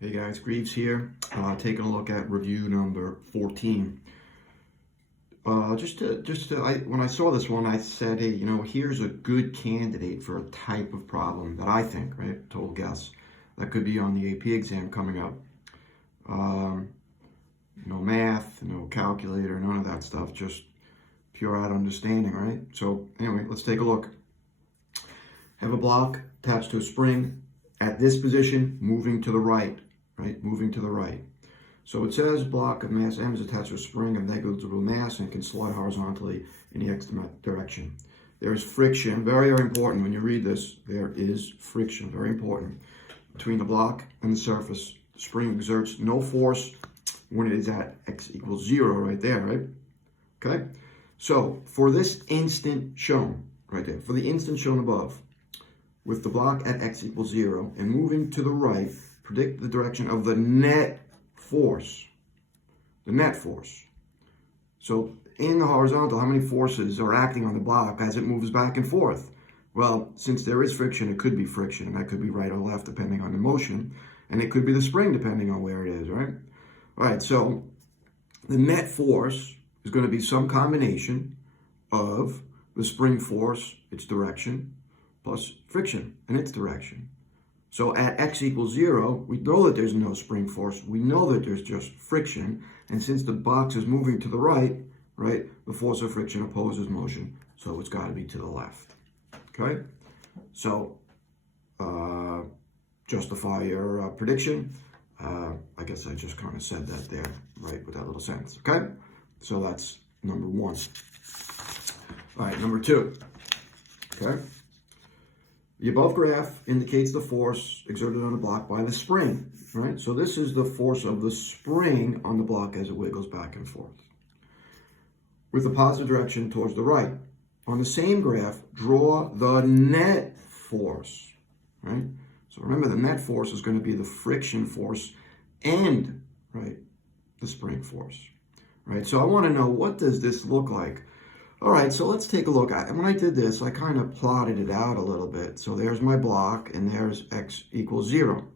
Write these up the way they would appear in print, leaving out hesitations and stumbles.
Hey guys, Greaves here, taking a look at review number 14. When I saw this one, I said, hey, here's a good candidate for a type of problem that I think, right, total guess, that could be on the AP exam coming up. No math, no calculator, none of that stuff, just pure out understanding, right? So anyway, let's take a look. Have a block attached to a spring at this position, moving to the right. Right, moving to the right. So it says block of mass M is attached to a spring of negligible mass and can slide horizontally in the X direction. There is friction, very, very important when you read this. There is friction, very important, between the block and the surface. The spring exerts no force when it is at X equals 0 right there, right? Okay? So for this instant shown, right there, for the instant shown above, with the block at X equals 0 and moving to the right, predict the direction of the net force. The net force. So in the horizontal, how many forces are acting on the block as it moves back and forth? Well, since there is friction, it could be friction, and that could be right or left depending on the motion, and it could be the spring depending on where it is, right? All right, so the net force is going to be some combination of the spring force, its direction, plus friction and its direction. So at X equals 0, we know that there's no spring force. We know that there's just friction. And since the box is moving to the right, the force of friction opposes motion. So it's got to be to the left. Okay? So justify your prediction. I guess I just kind of said that there, right, with that little sentence. Okay? So that's number 1. All right, number 2. Okay? The above graph indicates the force exerted on the block by the spring, right? So this is the force of the spring on the block as it wiggles back and forth, with the positive direction towards the right. On the same graph, draw the net force, right? So remember, the net force is going to be the friction force and, right, the spring force, right? So I want to know, what does this look like? All right, so let's take a look. When I did this, I kind of plotted it out a little bit. So there's my block, and there's X equals 0,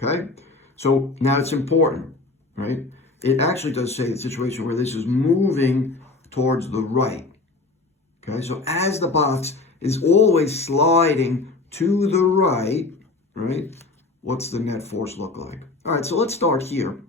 okay? So now it's important, right? It actually does say the situation where this is moving towards the right, okay? So as the box is always sliding to the right, what's the net force look like? All right, so let's start here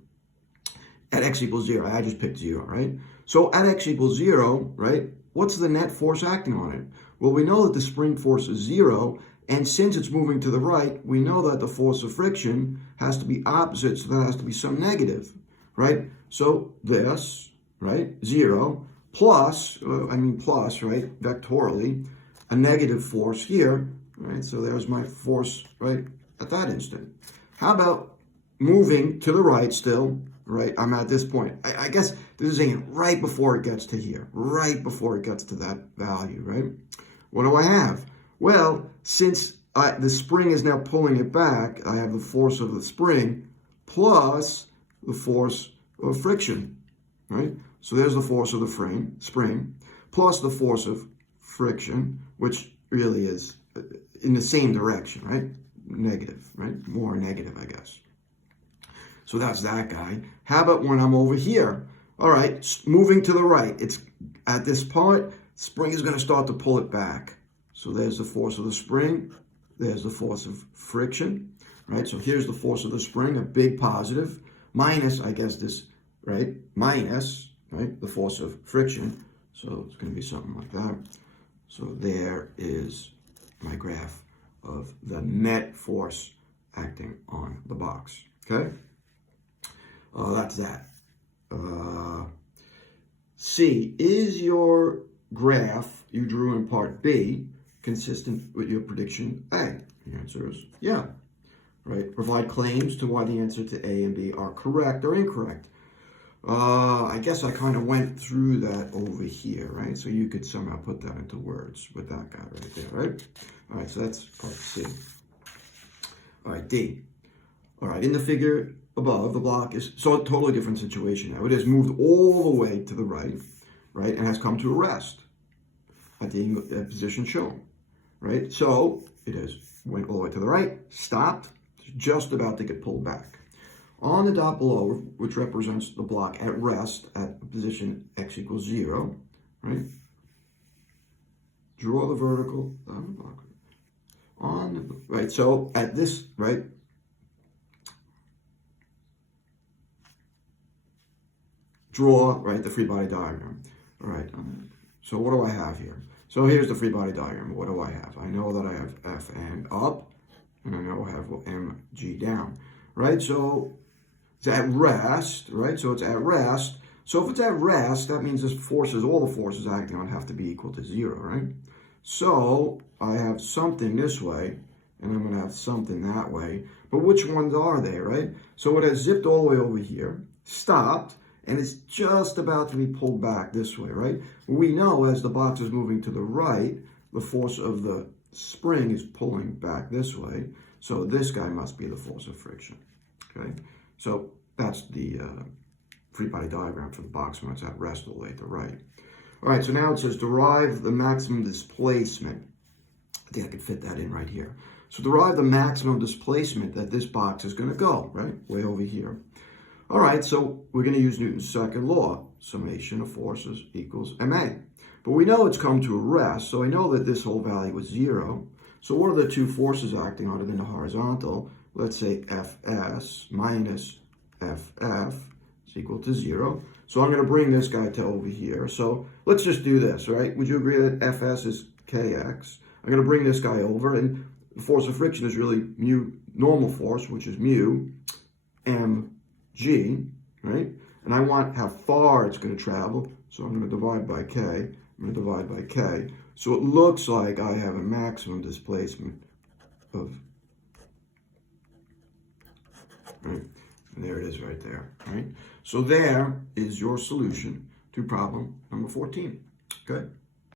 at X equals 0. I just picked 0, right? So at X equals 0, right, what's the net force acting on it? Well, we know that the spring force is 0, and since it's moving to the right, we know that the force of friction has to be opposite, so that has to be some negative, right? So this, right, 0, plus, right, vectorially, a negative force here, right? So there's my force, right, at that instant. How about moving to the right still, right? I'm at this point. I guess this is saying right before it gets to here, right before it gets to that value, right? What do I have? Well, since the spring is now pulling it back, I have the force of the spring plus the force of friction, right? So there's the force of the spring plus the force of friction, which really is in the same direction, right? Negative, right? More negative, I guess. So that's that guy. How about when I'm over here? All right, moving to the right. It's at this point, spring is going to start to pull it back. So there's the force of the spring. There's the force of friction, right? So here's the force of the spring, a big positive, minus, I guess this, right? Minus, right? The force of friction. So it's going to be something like that. So there is my graph of the net force acting on the box, okay? That's that. C, is your graph you drew in part B consistent with your prediction A? The answer is yeah, right? Provide claims to why the answer to A and B are correct or incorrect. I guess I kind of went through that over here, right? So you could somehow put that into words with that guy right there, right? All right, so that's part C. All right, D. All right, in the figure above, the block is so a totally different situation now. It has moved all the way to the right, and has come to a rest at the position shown, right? So it has went all the way to the right, stopped, just about to get pulled back. On the dot below, which represents the block at rest at position x equals 0, right? Draw the vertical on the block. Right, so at this, right? Draw, right, the free body diagram. All right, so what do I have here? So here's the free body diagram. What do I have? I know that I have Fn up, and I know I have mg down, right? So it's at rest, right? So it's at rest. So if it's at rest, that means all the forces acting on it have to be equal to 0, right? So I have something this way, and I'm going to have something that way. But which ones are they, right? So it has zipped all the way over here, stopped, and it's just about to be pulled back this way, right? We know as the box is moving to the right, the force of the spring is pulling back this way. So this guy must be the force of friction, okay? So that's the free body diagram for the box when it's at rest all the way to the right. All right, so now it says derive the maximum displacement. I think I could fit that in right here. So derive the maximum displacement that this box is going to go, right? Way over here. All right, so we're going to use Newton's second law. Summation of forces equals ma. But we know it's come to a rest, so I know that this whole value was 0. So what are the two forces acting on it in the horizontal? Let's say Fs minus Ff is equal to 0. So I'm going to bring this guy to over here. So let's just do this, right? Would you agree that Fs is Kx? I'm going to bring this guy over, and the force of friction is really mu normal force, which is mu mg, right? And I want how far it's going to travel, so I'm going to divide by k. I'm going to divide by k. So it looks like I have a maximum displacement of, right? And there it is right there, right? So there is your solution to problem number 14, okay?